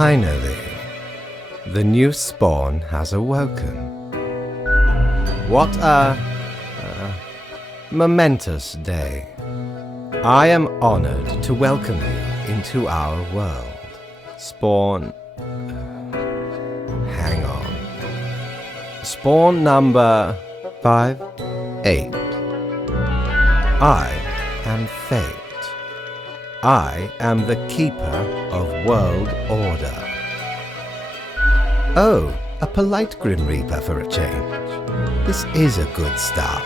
Finally, the new spawn has awoken. What a momentous day. I am honored to welcome you into our world. Spawn... hang on. Spawn number 58. I am Fate. I am the keeper of world order. Oh, a polite Grim Reaper for a change. This is a good start.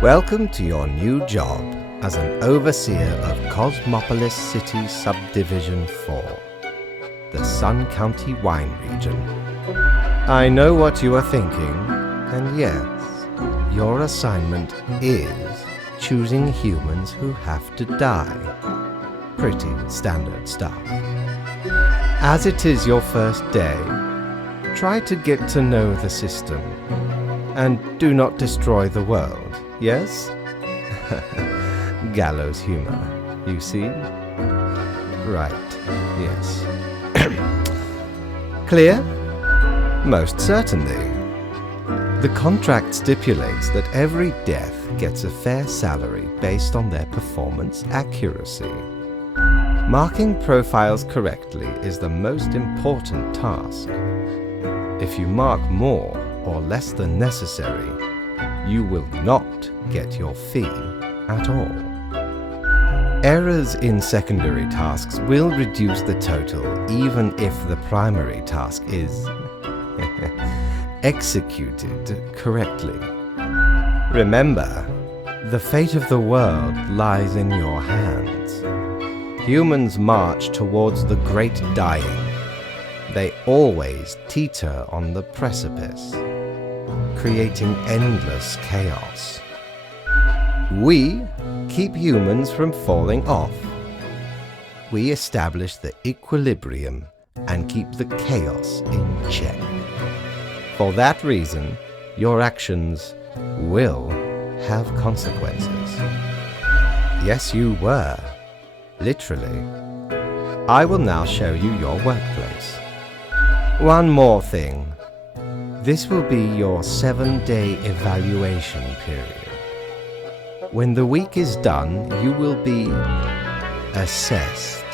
Welcome to your new job as an overseer of Cosmopolis City Subdivision 4, the Sun County Wine Region. I know what you are thinking, and yes, your assignment is choosing humans who have to die. Pretty standard stuff. As it is your first day, try to get to know the system, and do not destroy the world, yes? Gallows humor, you see? Right, yes. Clear? Most certainly. The contract stipulates that every death gets a fair salary based on their performance accuracy. Marking profiles correctly is the most important task. If you mark more or less than necessary, you will not get your fee at all. Errors in secondary tasks will reduce the total even if the primary task is executed correctly. Remember, the fate of the world lies in your hands. Humans march towards the great dying. They always teeter on the precipice, creating endless chaos. We keep humans from falling off. We establish the equilibrium and keep the chaos in check. For that reason, your actions will have consequences. Yes, you were. Literally. I will now show you your workplace. One more thing. This will be your 7-day evaluation period. When the week is done, you will be assessed.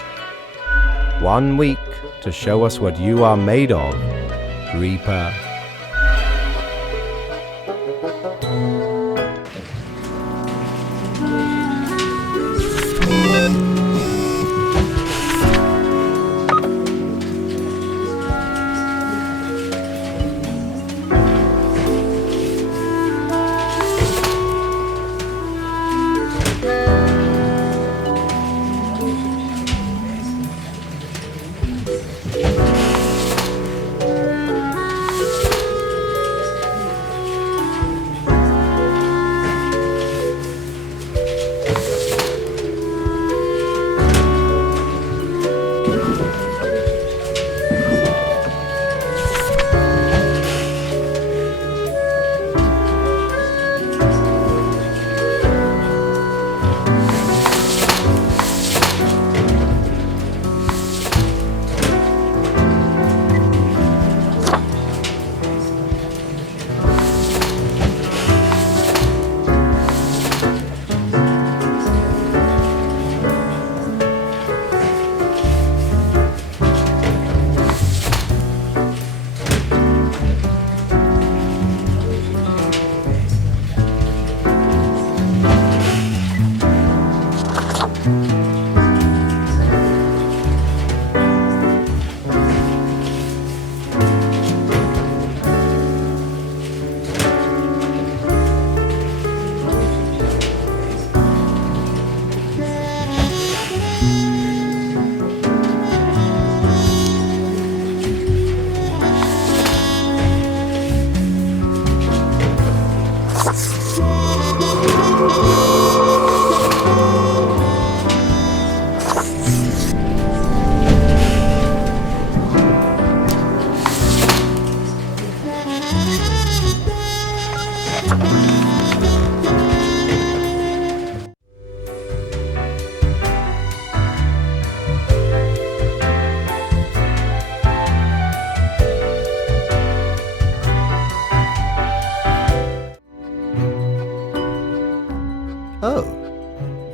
1 week to show us what you are made of, Reaper.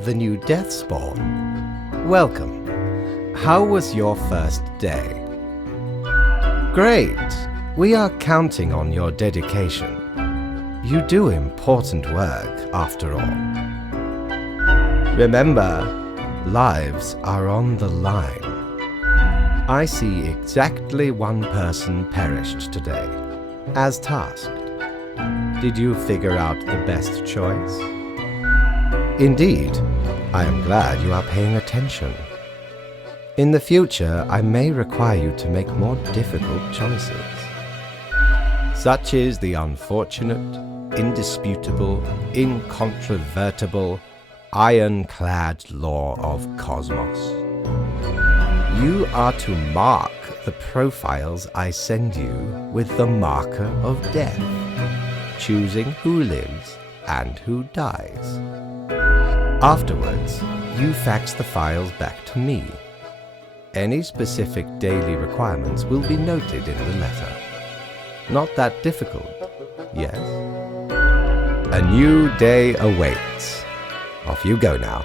the new death spawn. Welcome. How was your first day? Great. We are counting on your dedication. You do important work, after all. Remember, lives are on the line. I see exactly one person perished today, as tasked. Did you figure out the best choice? Indeed, I am glad you are paying attention. In the future, I may require you to make more difficult choices. Such is the unfortunate, indisputable, incontrovertible, ironclad law of cosmos. You are to mark the profiles I send you with the marker of death, choosing who lives and who dies. Afterwards, you fax the files back to me. Any specific daily requirements will be noted in the letter. Not that difficult, yes? A new day awaits. Off you go now.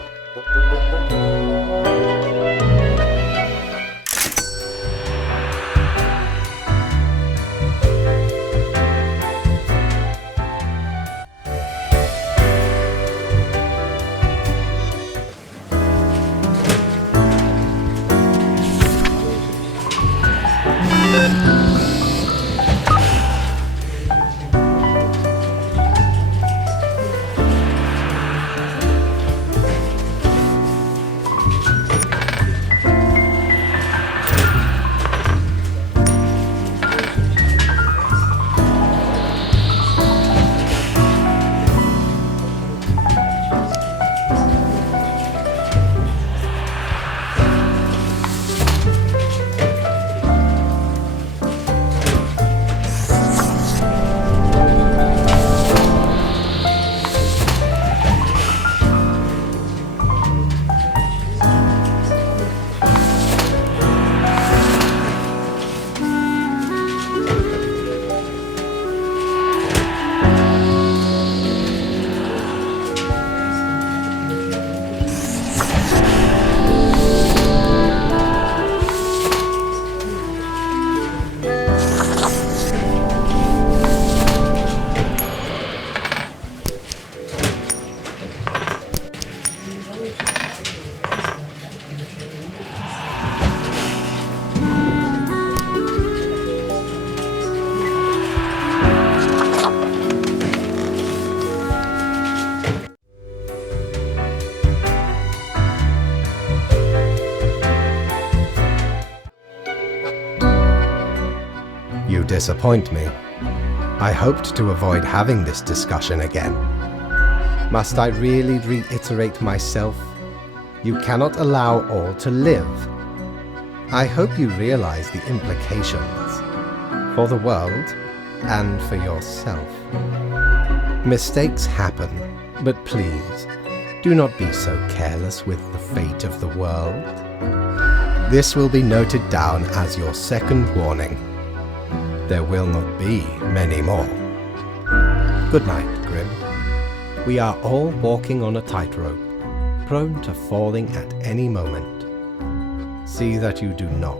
You disappoint me. I hoped to avoid having this discussion again. Must I really reiterate myself? You cannot allow all to live. I hope you realize the implications for the world and for yourself. Mistakes happen, but please, do not be so careless with the fate of the world. This will be noted down as your second warning. There will not be many more. Good night, Grim. We are all walking on a tightrope, prone to falling at any moment. See that you do not.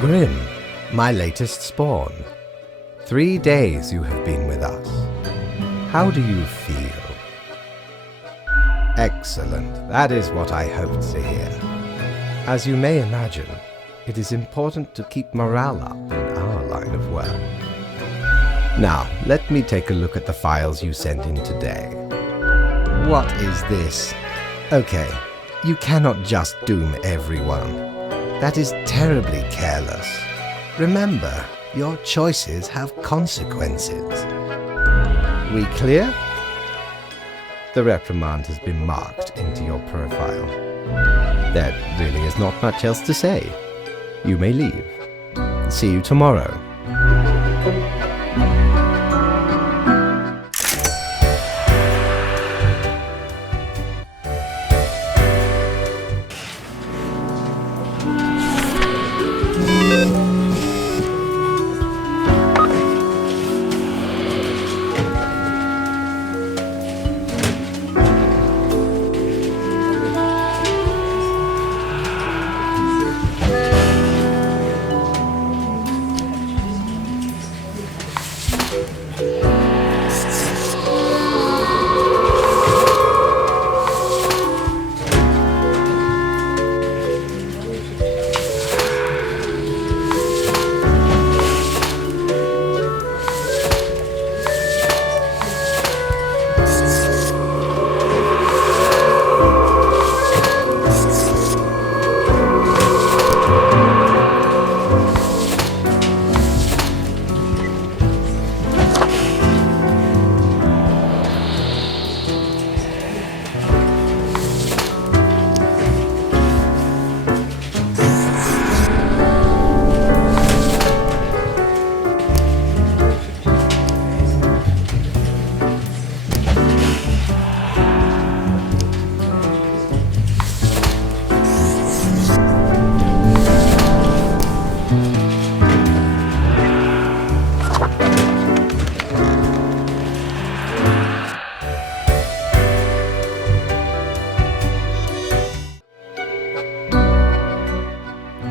Grim, my latest spawn. 3 days you have been with us. How do you feel? Excellent. That is what I hoped to hear. As you may imagine, it is important to keep morale up in our line of work. Now, let me take a look at the files you sent in today. What is this? Okay, you cannot just doom everyone. That is terribly careless. Remember, your choices have consequences. We clear? The reprimand has been marked into your profile. There really is not much else to say. You may leave. See you tomorrow.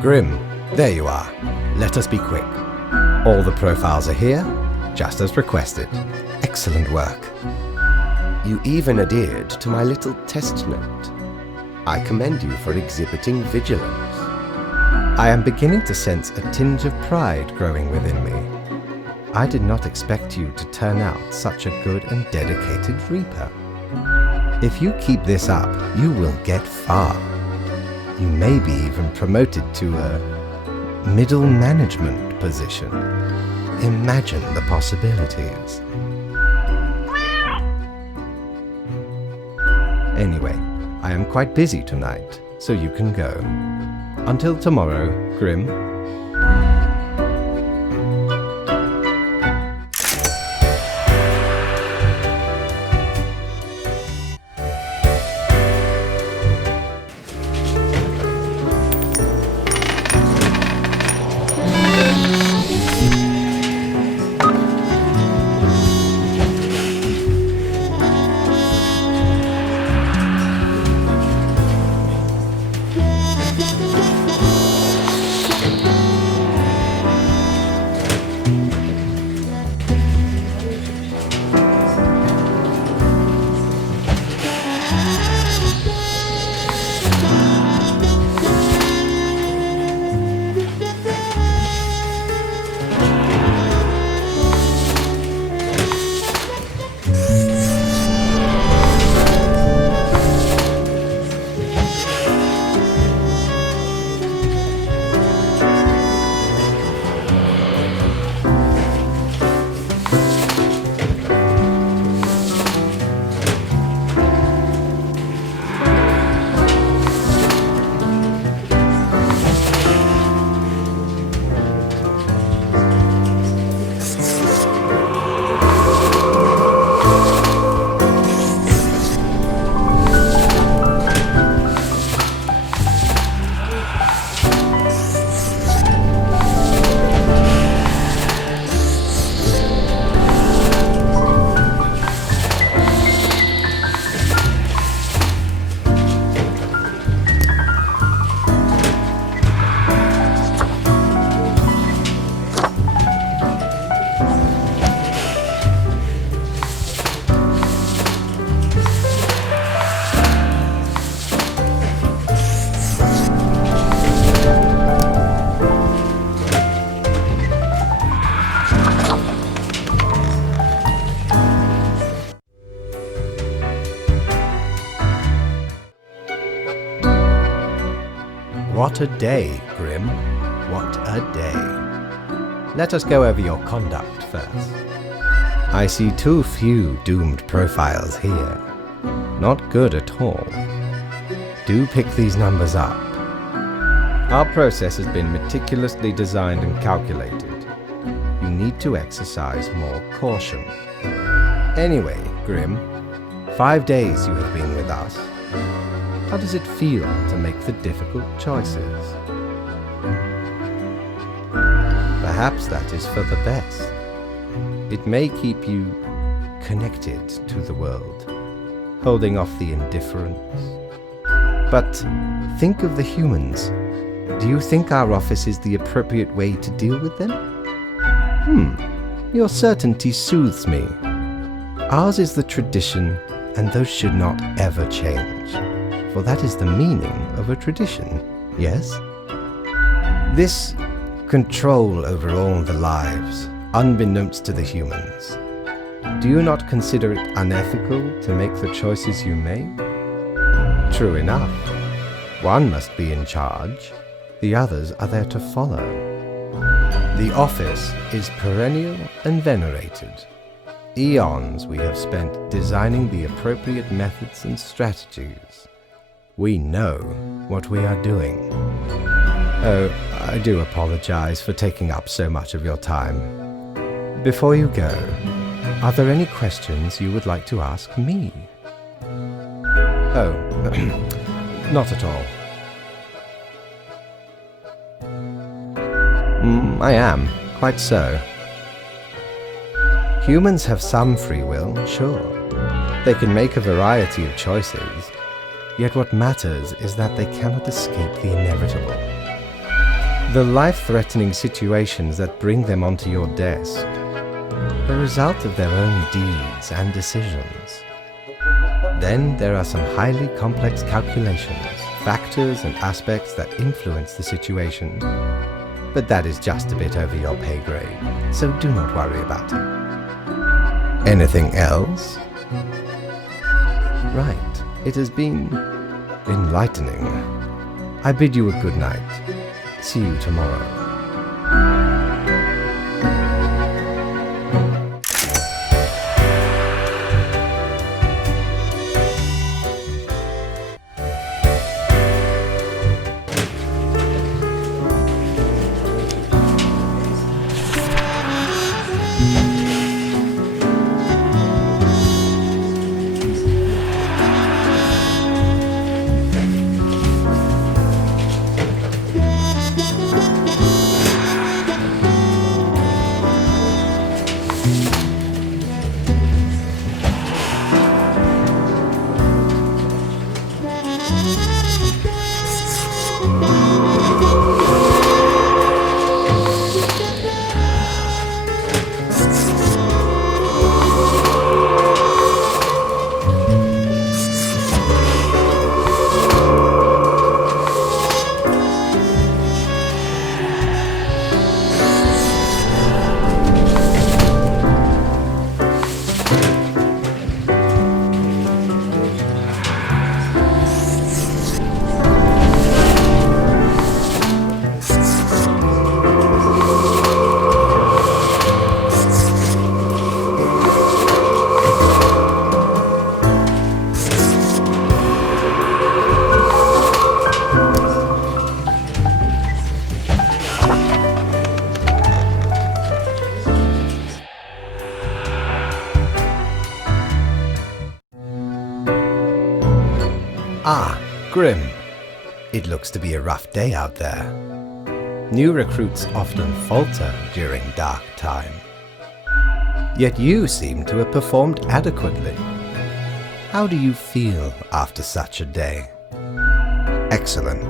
Grim, there you are. Let us be quick. All the profiles are here, just as requested. Excellent work. You even adhered to my little test note. I commend you for exhibiting vigilance. I am beginning to sense a tinge of pride growing within me. I did not expect you to turn out such a good and dedicated Reaper. If you keep this up, you will get far. You may be even promoted to a middle management position. Imagine the possibilities. Anyway, I am quite busy tonight, so you can go. Until tomorrow, Grim. What a day, Grim. What a day. Let us go over your conduct first. I see too few doomed profiles here. Not good at all. Do pick these numbers up. Our process has been meticulously designed and calculated. You need to exercise more caution. Anyway, Grim, 5 days you have been with us. How does it feel to make the difficult choices? Perhaps that is for the best. It may keep you connected to the world, holding off the indifference. But think of the humans. Do you think our office is the appropriate way to deal with them? Your certainty soothes me. Ours is the tradition, and those should not ever change. For that is the meaning of a tradition, yes? This control over all the lives, unbeknownst to the humans. Do you not consider it unethical to make the choices you make? True enough. One must be in charge. The others are there to follow. The office is perennial and venerated. Eons we have spent designing the appropriate methods and strategies. We know what we are doing. Oh, I do apologize for taking up so much of your time. Before you go, are there any questions you would like to ask me? Oh, not at all. I am, quite so. Humans have some free will, sure. They can make a variety of choices, yet what matters is that they cannot escape the inevitable. The life-threatening situations that bring them onto your desk are a result of their own deeds and decisions. Then there are some highly complex calculations, factors and aspects that influence the situation. But that is just a bit over your pay grade, so do not worry about it. Anything else? Right, it has been enlightening. I bid you a good night. See you tomorrow. Ah, Grim. It looks to be a rough day out there. New recruits often falter during dark time. Yet you seem to have performed adequately. How do you feel after such a day? Excellent.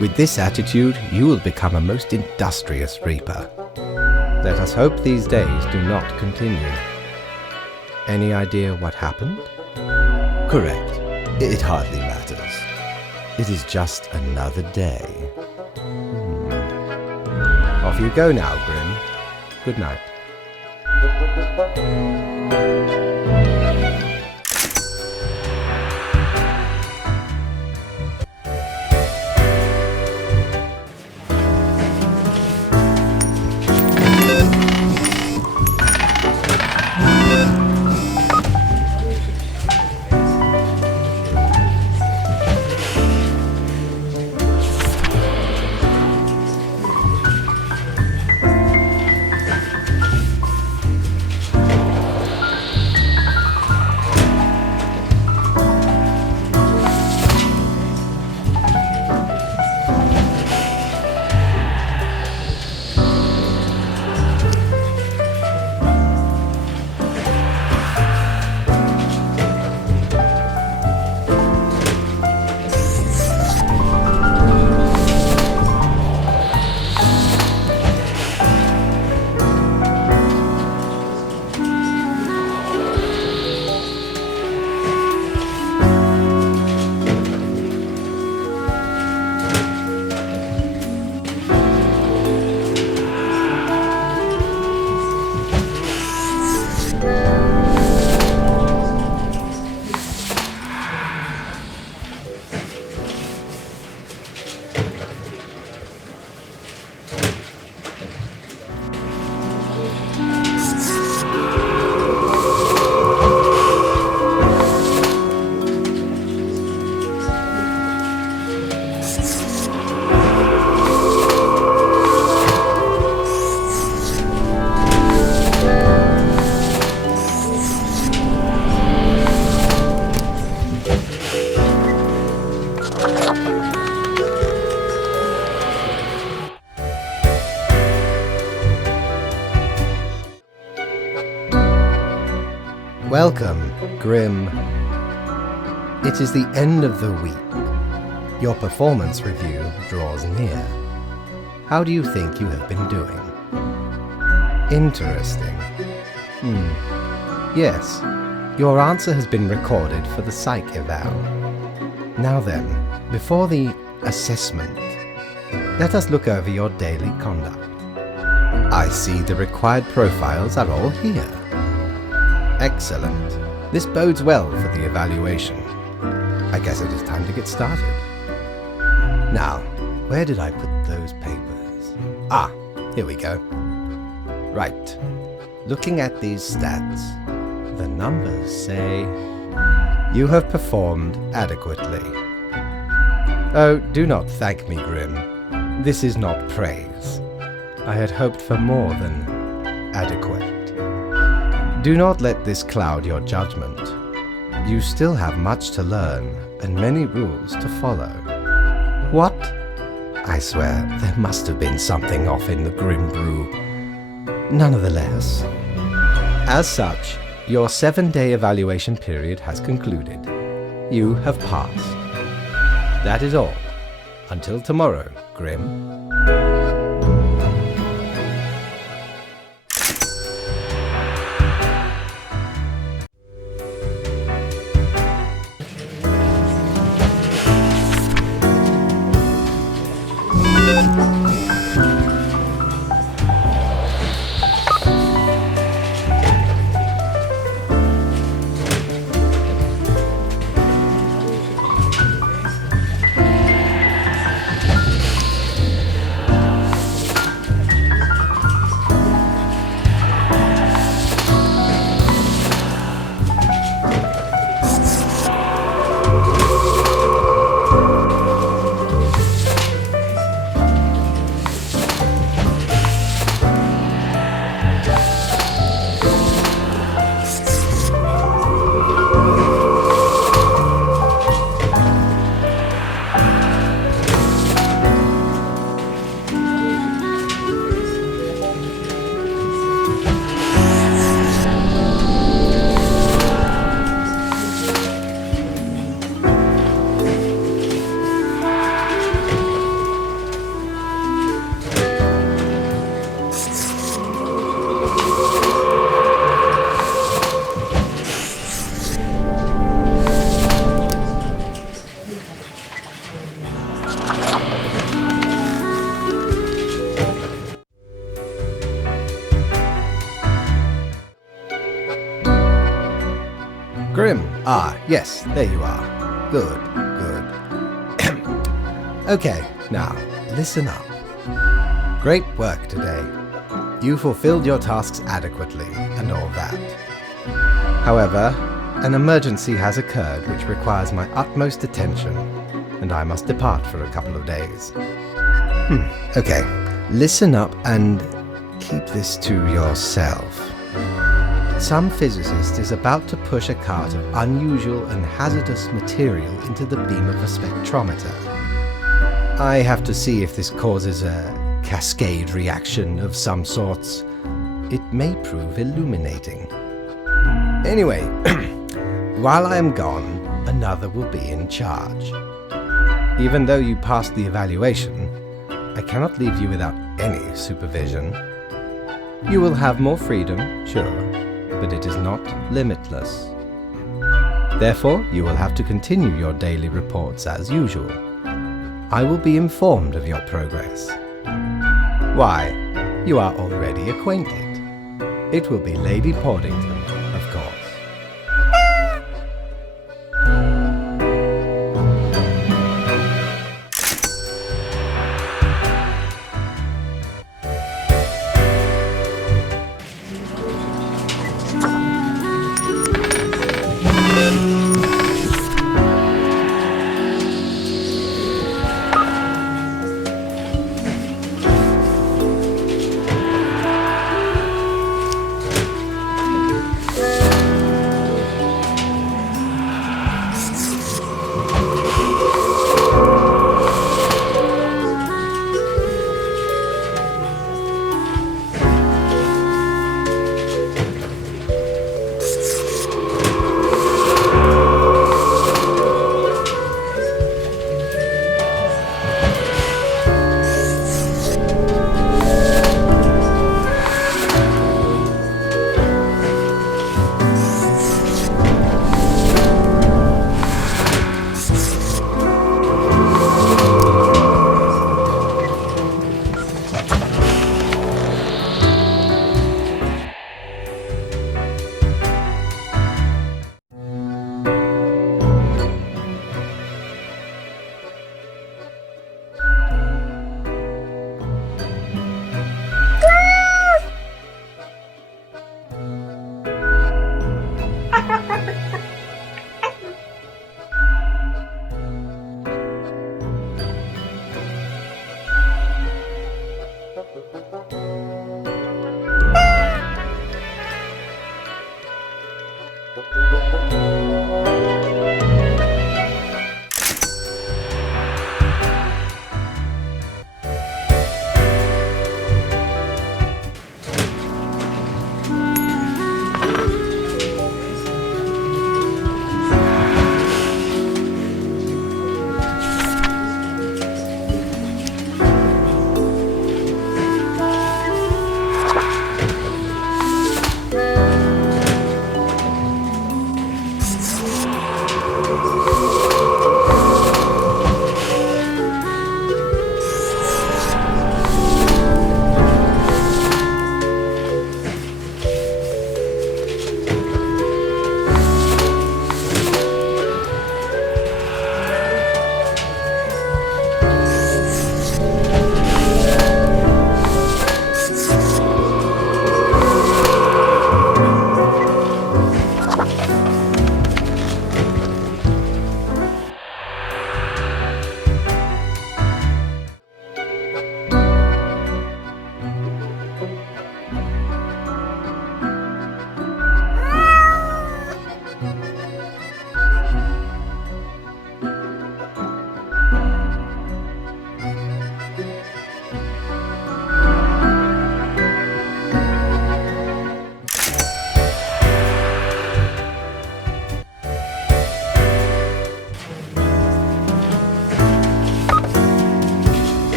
With this attitude, you will become a most industrious reaper. Let us hope these days do not continue. Any idea what happened? Correct. It hardly matters. It is just another day. Off you go now, Grim. Good night. Welcome, Grim. It is the end of the week. Your performance review draws near. How do you think you have been doing? Interesting. Yes, your answer has been recorded for the psych eval. Now then, before the assessment, let us look over your daily conduct. I see the required profiles are all here. Excellent. This bodes well for the evaluation. I guess it is time to get started. Now, where did I put those papers? Ah, here we go. Right. Looking at these stats, the numbers say you have performed adequately. Oh, do not thank me, Grim. This is not praise. I had hoped for more than adequate. Do not let this cloud your judgment. You still have much to learn and many rules to follow. What? I swear, there must have been something off in the Grim Brew. Nonetheless, as such, your 7-day evaluation period has concluded. You have passed. That is all. Until tomorrow, Grim. Grim. Ah, yes, there you are. Good, good. Okay, now, listen up. Great work today. You fulfilled your tasks adequately, and all that. However, an emergency has occurred which requires my utmost attention, and I must depart for a couple of days. Okay, listen up and keep this to yourself. Some physicist is about to push a cart of unusual and hazardous material into the beam of a spectrometer. I have to see if this causes a cascade reaction of some sorts. It may prove illuminating. Anyway, while I am gone, another will be in charge. Even though you passed the evaluation, I cannot leave you without any supervision. You will have more freedom, sure, but it is not limitless. Therefore, you will have to continue your daily reports as usual. I will be informed of your progress. Why, you are already acquainted. It will be Lady Portington, of course.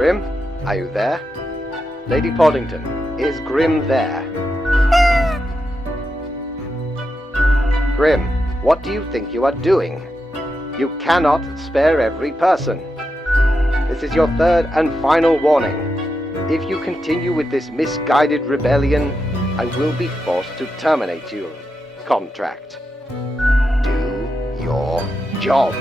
Grim, are you there? Lady Poddington, is Grim there? Grim, what do you think you are doing? You cannot spare every person. This is your third and final warning. If you continue with this misguided rebellion, I will be forced to terminate your contract. Do your job.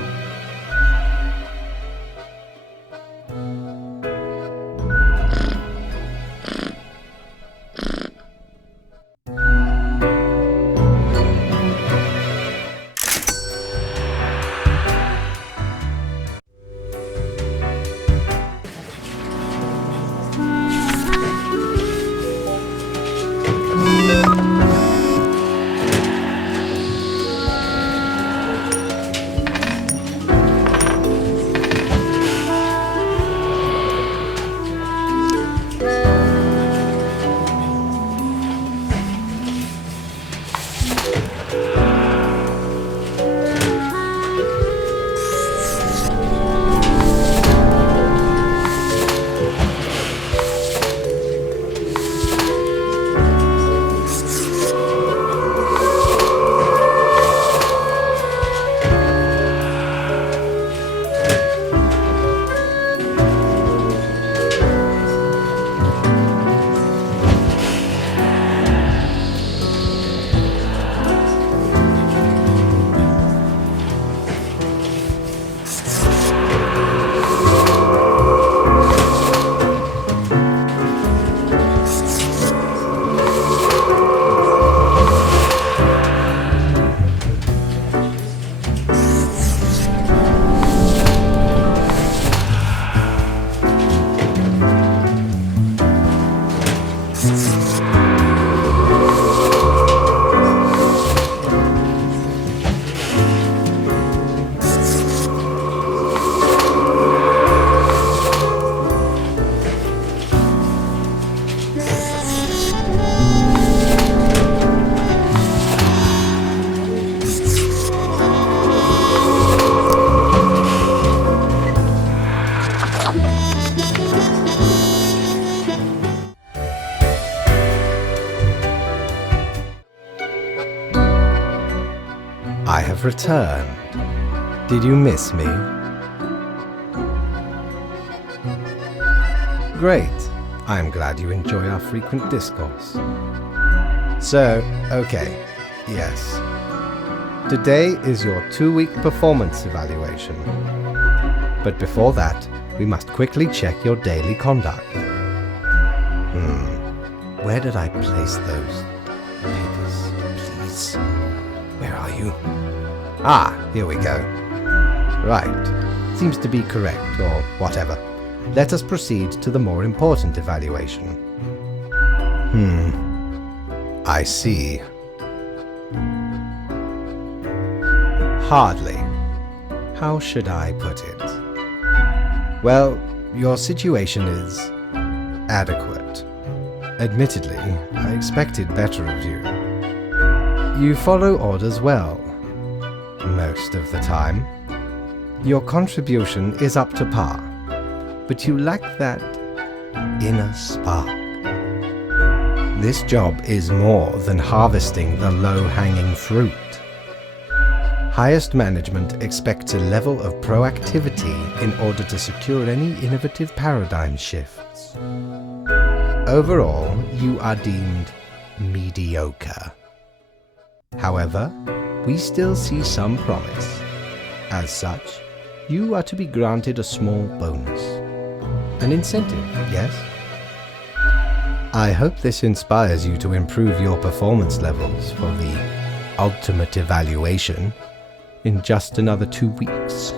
I have returned. Did you miss me? Great. I'm glad you enjoy our frequent discourse. So, okay, yes. Today is your 2-week performance evaluation. But before that, we must quickly check your daily conduct. Where did I place those papers, please? Where are you? Ah, here we go. Right. Seems to be correct, or whatever. Let us proceed to the more important evaluation. I see. Hardly. How should I put it? Well, your situation is adequate. Admittedly, I expected better of you. You follow orders well, most of the time. Your contribution is up to par, but you lack that inner spark. This job is more than harvesting the low-hanging fruit. Highest management expects a level of proactivity in order to secure any innovative paradigm shifts. Overall, you are deemed mediocre. However, we still see some promise. As such, you are to be granted a small bonus. An incentive, yes? I hope this inspires you to improve your performance levels for the ultimate evaluation in just another 2 weeks.